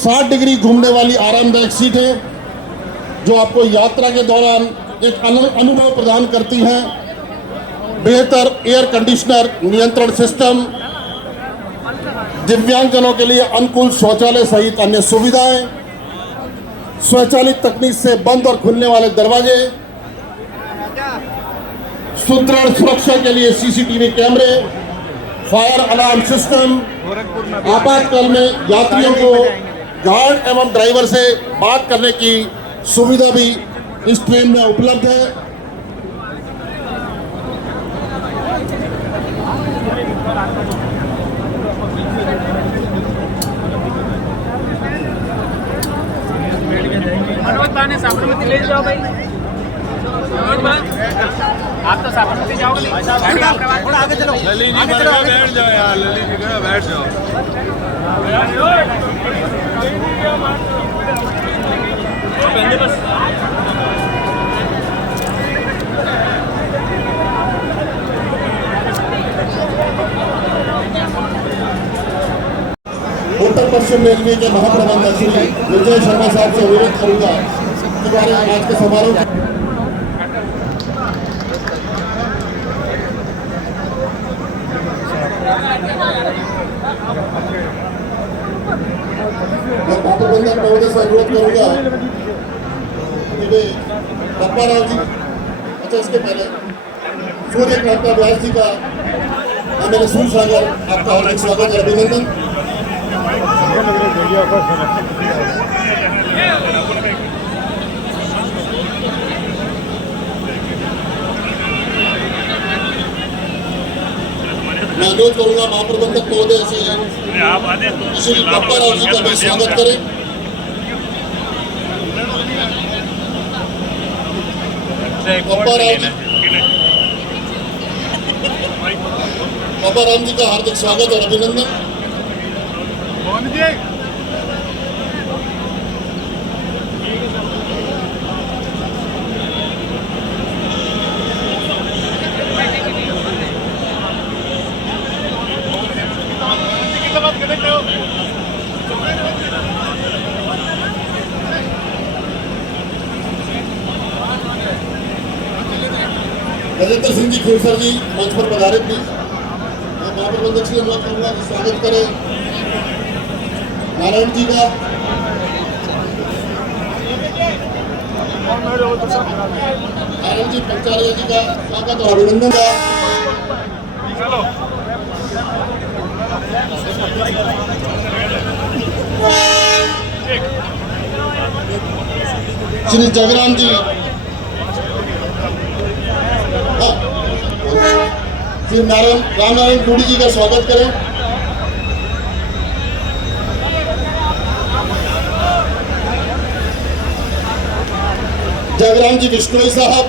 360 degree घूमने वाली आरामदायक सीटें जो आपको यात्रा के दौरान एक अनुभव प्रदान करती हैं। बेहतर एयर कंडीशनर नियंत्रण सिस्टम, दिव्यांगजनों के लिए अनुकूल शौचालय सहित अन्य सुविधाएं, स्वचालित तकनीक से बंद और खुलने वाले दरवाजे, सुदृढ़ सुरक्षा के लिए सीसीटीवी कैमरे, फायर अलार्म सिस्टम, आपातकाल में यात्रियों को गार्ड एवं ड्राइवर से बात करने की सुविधा भी इस ट्रेन में उपलब्ध है। साबरमती ले जाओ भाई, आप तो साबरमती जाओगे नहीं, थोड़ा आगे चलो, लली जी बैठ जाओ यार, लली जी बैठ जाओ। उत्तर पश्चिम रेलवे के महाप्रबंधक श्री विजय शर्मा साहब से अनुरोध करूंगा कि बारे आज के समारोह महाप्रबंधक महोदय से अनुरोध करूंगा कि वे पप्पा राव जी, अच्छा इसके पहले सूर्यकांत व्यास जी का हमें सूर सागर आपका हार्दिक स्वागत और अभिनंदन। मैं अनुरोध करूंगा महाप्रबंधक महोदय से श्री पप्पा राव जी का भी स्वागत करें। पप्पा राम जी का हार्दिक स्वागत और अभिनंदन। गजेंद्र सिंह जी खेसर जी मंच पर पधारे प्लीज। मैं महाप्रबंधक से अनुरोध करूंगा कि स्वागत करें नारायण जी का। नारायण जी पंचालय जी का स्वागत और अभिनंदन का। श्री जगराम जी, श्री राम नारायण टूडी जी का स्वागत करें। जगराम जी बिश्नोई साहब,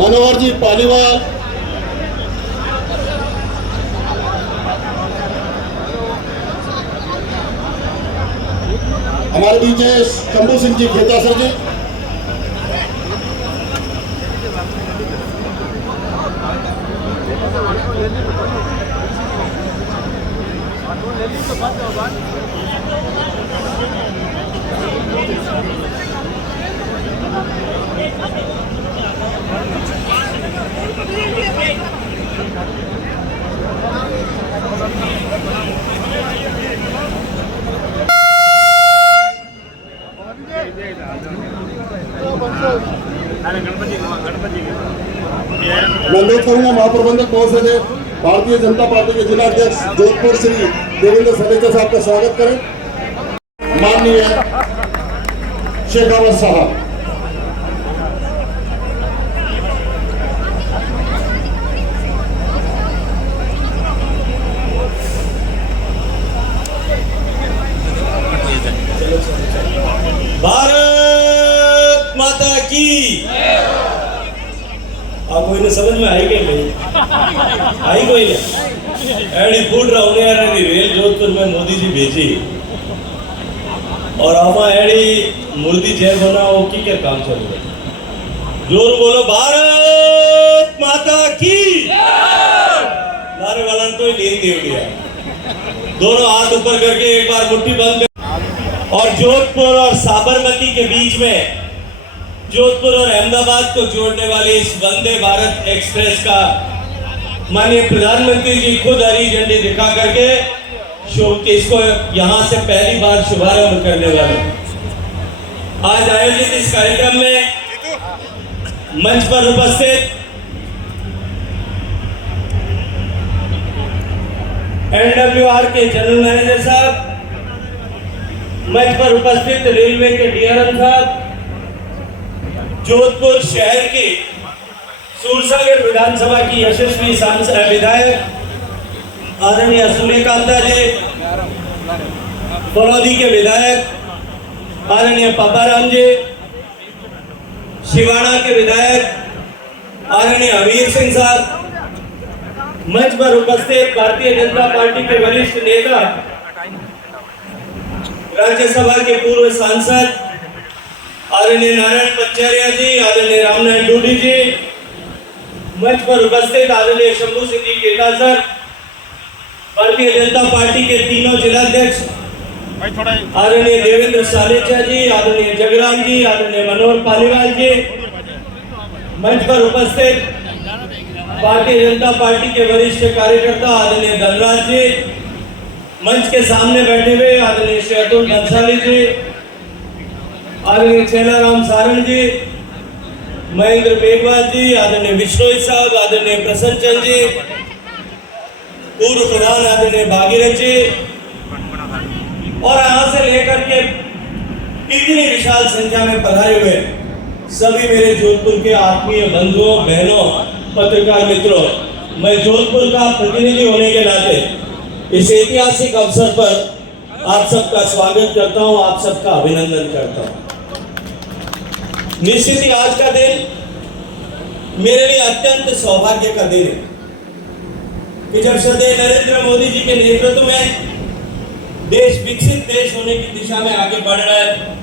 मनोहर जी पालीवाल, हमारे बीच है शंभू सिंह जी खेतासर जी, मैं अनुरोध करूंगा महाप्रबंधक महोदय से भारतीय जनता पार्टी के जिला अध्यक्ष जोधपुर श्री देवेंद्र सलेचा साहब का स्वागत करें। माननीय शेखावत साहब, भारत माता की। आपको इन्हें समझ में आई क्या नहीं आई? कोई नहीं एडी फूट रहा होने यार रेल जोधपुर में मोदी जी भेजी और आमा एडी मूर्ति जय बना वो की क्या काम चल रहा है? जोर बोलो भारत माता की। सारे वाला तो नींद दे दिया। दोनों हाथ ऊपर करके एक बार मुट्ठी बंद कर। और जोधपुर और साबरमती के बीच में जोधपुर और अहमदाबाद को जोड़ने वाले इस वंदे भारत एक्सप्रेस का माननीय प्रधानमंत्री जी खुद हरी झंडी दिखा करके इसको यहां से पहली बार शुभारंभ करने वाले। आज आयोजित इस कार्यक्रम में मंच पर उपस्थित NWR के जनरल मैनेजर साहब, मंच पर उपस्थित रेलवे के DRM साहब, जोधपुर शहर की सूरसागर विधानसभा की यशस्वी सांसद विधायक आदरणीय सूर्यकांता जी, फलौदी के विधायक आदरणीय पापाराम जी, शिवाना के विधायक आदरणीय अमीर सिंह साहब, मंच पर उपस्थित भारतीय जनता पार्टी के वरिष्ठ नेता राज्यसभा के पूर्व सांसद आदरणीय नारायण पंचारिया जी, आदरणीय रामनारायण डूडी जी, मंच पर उपस्थित आदरणीय शंभू सिंह जी केता सर, भारतीय जनता पार्टी के तीनों जिलाध्यक्ष आदरणीय देवेंद्र सालेचा जी, आदरणीय जगराम जी, आदरणीय मनोहर पालीवाल जी, मंच पर उपस्थित भारतीय जनता पार्टी के वरिष्ठ कार्यकर्ता आदरणीय धनराज जी, मंच के सामने बैठे हुए आदरणीय श्री अतुल बंसाली जी, आदरणीय चेलाराम सारण जी, महेंद्र मेघवाल जी, आदरणीय विश्नोई साहब, आदरणीय प्रसन्न चंद जी, पूर्व प्रधान आदरणीय भागीरथ जी, और यहां से लेकर के इतनी विशाल संख्या में पधारे हुए सभी मेरे जोधपुर के आत्मीय बंधुओं बहनों पत्रकार मित्रों, मैं जोधपुर का प्रतिनिधि होने के नाते इस ऐतिहासिक अवसर पर आप सबका स्वागत करता हूं, आप सबका अभिनंदन करता हूं। निश्चित ही आज का दिन मेरे लिए अत्यंत सौभाग्य का दिन है कि जब श्रद्धेय नरेंद्र मोदी जी के नेतृत्व में देश विकसित देश होने की दिशा में आगे बढ़ रहा है।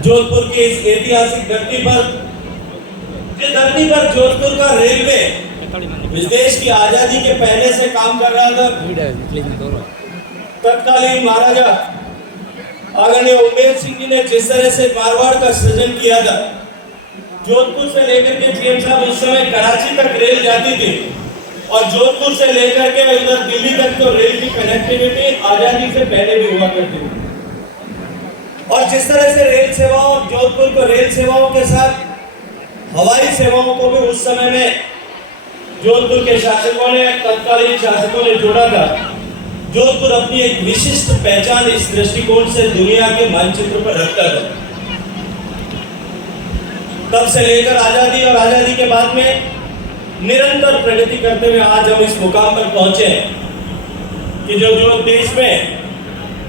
जोधपुर की इस ऐतिहासिक धरती पर, जिस धरती पर जोधपुर का रेलवे इस देश की आजादी के पहले से काम कर रहा था, तत्कालीन महाराजा आदरणीय उमेर सिंह जी ने जिस तरह से मारवाड़ का सृजन किया था, जोधपुर से लेकर के GM साहब उस समय कराची तक रेल जाती थी और जोधपुर से लेकर के उधर दिल्ली तक तो रेल की कनेक्टिविटी आजादी से पहले भी हुआ करती थी। और जिस तरह से रेल सेवाओं, जोधपुर को रेल सेवाओं के साथ हवाई सेवाओं को भी उस समय में जोधपुर के शासकों ने, तत्कालीन शासकों ने जोड़ा था। जोधपुर अपनी एक विशिष्ट पहचान इस दृष्टिकोण से दुनिया के मानचित्र पर रखता था। तब से लेकर आजादी और आजादी के बाद में निरंतर प्रगति करते हुए आज हम इस मुकाम पर पहुंचे हैं कि जो देश में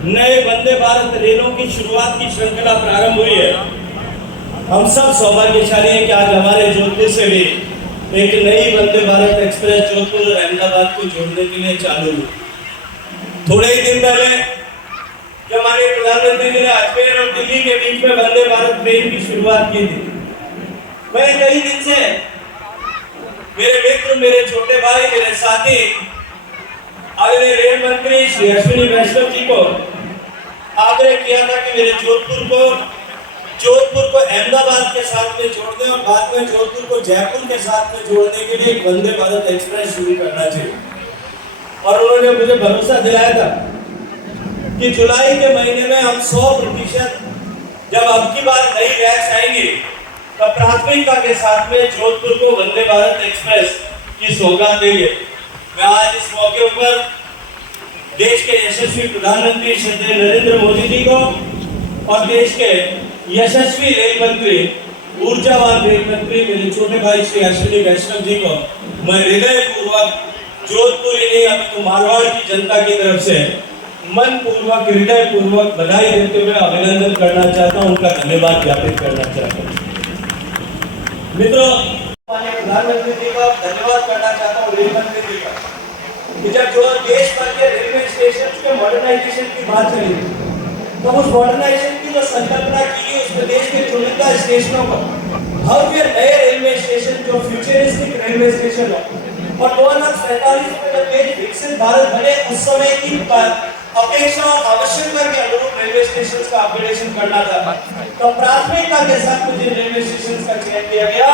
नए वंदे भारत रेलों की शुरुआत की श्रृंखला प्रारंभ हुई है। हम सब सौभाग्यशाली हैं कि आज हमारे जोधपुर से भी एक नई वंदे भारत एक्सप्रेस जोधपुर और अहमदाबाद को जोड़ने के लिए चालू हुई। थोड़े ही दिन पहले जब हमारे प्रधानमंत्री जी ने अजमेर और दिल्ली के बीच में वंदे भारत ट्रेन की शुरुआत की थी, मैं कई दिन से मेरे मित्र, मेरे छोटे भाई, मेरे साथी आदरणीय रेल मंत्री श्री अश्विनी वैष्णव जी को आग्रह किया था कि मेरे जोधपुर को अहमदाबाद के साथ में जोड़ दें और बाद में जोधपुर को जयपुर के साथ में जोड़ने के लिए एक वंदे भारत एक्सप्रेस शुरू करना चाहिए। और उन्होंने मुझे भरोसा दिलाया था कि जुलाई के महीने में हम 100% जब अब की बार नई बैच आएंगी तो प्राथमिकता के साथ में जोधपुर को वंदे भारत एक्सप्रेस की सौगात देंगे। मैं आज इस मौके पर देश के यशस्वी प्रधानमंत्री श्री नरेंद्र मोदी जी को और देश के यशस्वी रेल मंत्री, ऊर्जावान रेल मंत्री मेरे छोटे भाई श्री अश्विनी वैष्णव जी को मैं हृदय पूर्वक जोधपुर ही नहीं अभी मारवाड़ की जनता की तरफ से मन पूर्वक, हृदय पूर्वक बधाई देते हुए अभिनंदन करना चाहता हूँ, उनका धन्यवाद ज्ञापित करना चाहता हूँ। मित्रों, प्रधानमंत्री जी का धन्यवाद करना चाहता हूँ रेल मंत्री जी का कि जब जो देश भर के रेलवे स्टेशन के मॉडर्नाइजेशन की बात चली तो उस मॉडर्नाइजेशन की जो संकल्पना की गई उसमें देश के चुनिंदा स्टेशनों पर भव्य नए रेलवे स्टेशन जो फ्यूचरिस्टिक रेलवे स्टेशन हो और 2047 में जब देश विकसित भारत बने उस समय की अपेक्षा और आवश्यकता के अनुरूप रेलवे स्टेशन का अपग्रेडेशन करना था। तो प्राथमिकता के साथ मुझे रेलवे स्टेशन का चयन किया गया।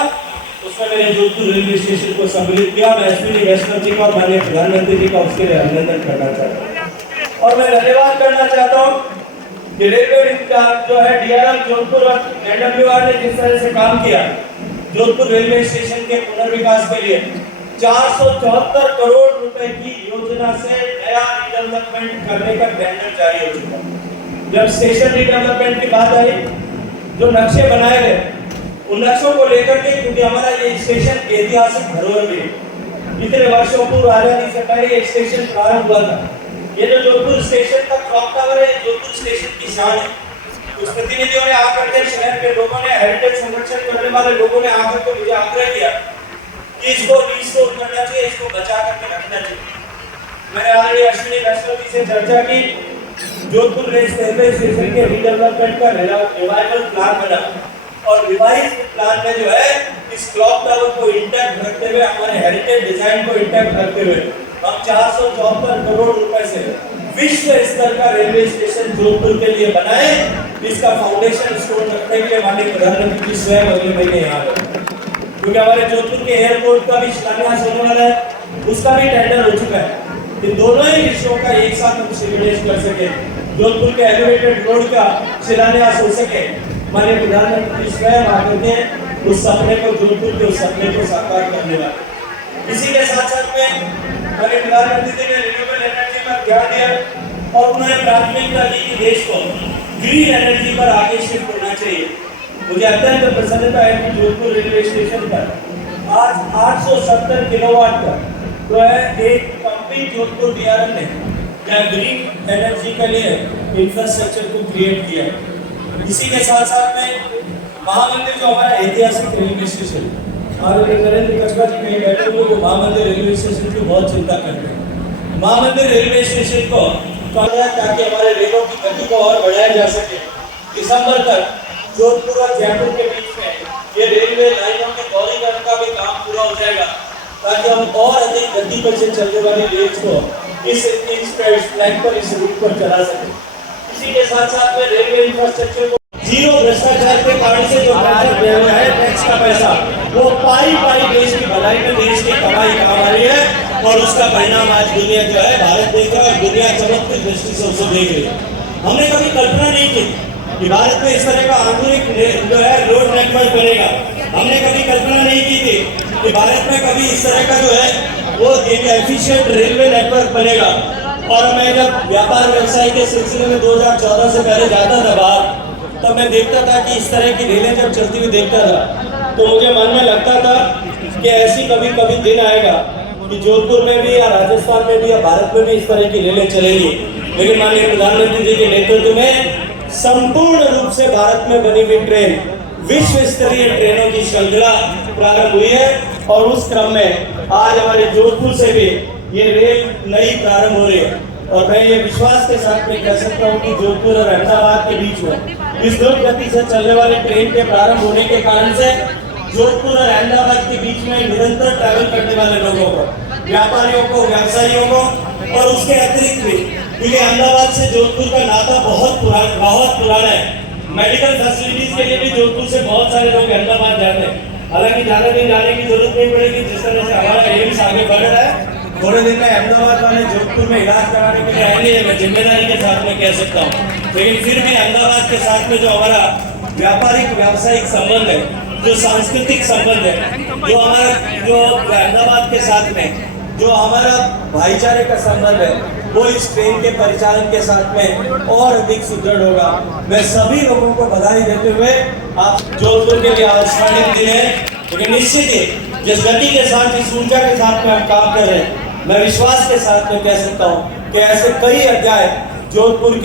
उसमें मैंने जोधपुर रेलवे स्टेशन को सम्मिलित किया। मैं अश्विनी वैष्णव जी का और माननीय प्रधानमंत्री जी का उसके लिए अभिनंदन करना चाहता हूँ और मैं धन्यवाद करना चाहता हूँ कि रेलवे जो है DRM जोधपुर और NWR ने जिस तरह से काम किया जोधपुर रेलवे स्टेशन के पुनर्विकास के लिए 474 करोड़ रुपए की योजना से नया रिडेवलपमेंट करने का टेंडर जारी हो चुका है। जब स्टेशन रिडेवलपमेंट की बात आई, जो नक्शे बनाए गए उन नक्शों को लेकर के, क्योंकि हमारा ये स्टेशन ऐतिहासिक धरोहर भी है। इतने वर्षों पूर्व आजादी से पहले ये स्टेशन प्रारंभ हुआ था। ये जो जोधपुर स्टेशन का क्लॉक टावर है, जोधपुर स्टेशन की शान है। कुछ प्रतिनिधियों ने आकर के, शहर के लोगों ने, हेरिटेज संरक्षण करने वाले लोगों ने आकर के मुझे आग्रह किया कि इसको रिस्टोर करना चाहिए, इसको बचा करके रखना चाहिए। मैंने ऑलरेडी अश्विनी वैष्णव जी से चर्चा की। जोधपुर रेलवे स्टेशन के रिडेवलपमेंट का रिवाइवल प्लान बना और रिवाइज प्लान में जो है इस क्लॉक टावर को इंटैक्ट रखते हुए, हमारे हेरिटेज डिजाइन को इंटैक्ट रखते हुए हम 474 करोड़ रुपए से विश्व स्तर का रेलवे स्टेशन जोधपुर के लिए बनाए। इसका फाउंडेशन स्टोन रखने के लिए माननीय प्रधानमंत्री जी स्वयं अगले महीने यहाँ पर, क्योंकि हमारे जोधपुर के एयरपोर्ट का भी शिलान्यास होने वाला है, उसका भी टेंडर हो चुका है। इन दोनों ही विषयों का एक साथ हम सिमुलेट कर सके, जोधपुर के एलिवेटेड रोड का शिलान्यास हो सके। माननीय प्रधानमंत्री स्वयं आकर के उस सपने को, जोधपुर के उस सपने को साकार करने वाले। इसी के साथ साथ में माननीय प्रधानमंत्री जी ने रिन्यूएबल एनर्जी पर ध्यान दिया और उन्होंने प्राथमिकता दी कि देश को ग्रीन एनर्जी पर आगे शिफ्ट होना चाहिए। मुझे अत्यंत प्रसन्नता है कि जोधपुर रेलवे स्टेशन पर आज 870 किलोवाट का जो है एक कंपनी जोधपुर DRM ने ग्रीन एनर्जी के लिए इंफ्रास्ट्रक्चर को क्रिएट किया है। इसी के साथ साथ में महामंदिर जो हमारा ऐतिहासिक रेलवे स्टेशन, और नरेंद्र कचरा जी कहीं बैठे हुए वो महामंदिर रेलवे स्टेशन की बहुत चिंता करते हैं। महामंदिर रेलवे स्टेशन को ताकि हमारे रेलों की गति को और बढ़ाया जा सके। दिसंबर तक जोधपुर और जयपुर के बीच में ये रेलवे लाइनों के दोहरीकरण का भी काम पूरा हो जाएगा, ताकि हम और अधिक गति पर से चलने वाली रेल्स को इस लाइन पर, इस रूट पर चला सके। इसी के साथ साथ में रेलवे इंफ्रास्ट्रक्चर को जीरो भ्रष्टाचार के कारण से जो पैसा है, टैक्स का पैसा, वो पाई देश की भलाई में, देश की कमाई काम आ रही है और उसका परिणाम आज दुनिया जो है भारत देख रहा है, दुनिया चमत्कार दृष्टि से उसको देख रही है। हमने कभी कल्पना नहीं की कि भारत में इस तरह का आधुनिक जो है रोड नेटवर्क बनेगा। हमने कभी कल्पना नहीं की थी कि भारत में कभी इस तरह का जो है वो एक एफिशिएंट रेलवे नेटवर्क बनेगा। और मैं जब व्यापार व्यवसाय के सिलसिले में 2014 से पहले जाता था बाहर, तब मैं देखता था कि इस तरह की रेलें जब चलती हुई देखता था तो मुझे मन में लगता था कि ऐसी कभी दिन आएगा कि जोधपुर में भी या राजस्थान में भी या भारत में भी इस तरह की रेलें चलेंगी। लेकिन माननीय प्रधानमंत्री जी के नेतृत्व में संपूर्ण रूप से भारत में बनी हुई ट्रेन, विश्व स्तरीय ट्रेनों की श्रृंखला प्रारंभ हुई है और उस क्रम में आज हमारे जोधपुर से भी ये रेल नई प्रारंभ हो रही है। और मैं ये विश्वास के साथ में कह सकता हूँ कि जोधपुर और अहमदाबाद के बीच में इस द्रुत गति से चलने वाली ट्रेन के प्रारंभ होने के कारण से जोधपुर और अहमदाबाद के बीच में निरंतर ट्रैवल करने वाले लोगों को, व्यापारियों को, व्यवसायियों को और उसके अतिरिक्त भी, क्योंकि अहमदाबाद से जोधपुर का नाता बहुत पुराना है। मेडिकल फैसिलिटीज के लिए भी जोधपुर से बहुत सारे लोग अहमदाबाद जाते हैं। हालांकि ज्यादा दिन जाने की जरूरत नहीं पड़ेगी, जिस तरह से हमारा एम्स आगे बढ़ रहा है। थोड़े दिन में अहमदाबाद वाले जोधपुर में इलाज कराने के लिए आएंगे, मैं जिम्मेदारी के साथ में कह सकता हूँ। लेकिन फिर भी अहमदाबाद के साथ में जो हमारा व्यापारिक व्यावसायिक संबंध है, जो सांस्कृतिक संबंध है, जो अहमदाबाद के साथ में जो हमारा भाईचारे का संबंध है, वो इस ट्रेन के परिचालन के साथ में और अधिक सुदृढ़ होगा। मैं सभी लोगों को बधाई देते हुए आप जोधपुर के लिए आस्वानित दिए हैं, क्योंकि निश्चित ही जिस गति के साथ, इस ऊर्जा के साथ में हम काम कर रहे हैं, मैं विश्वास के साथ में कह सकता हूँ कि ऐसे कई अध्याय जोधपुर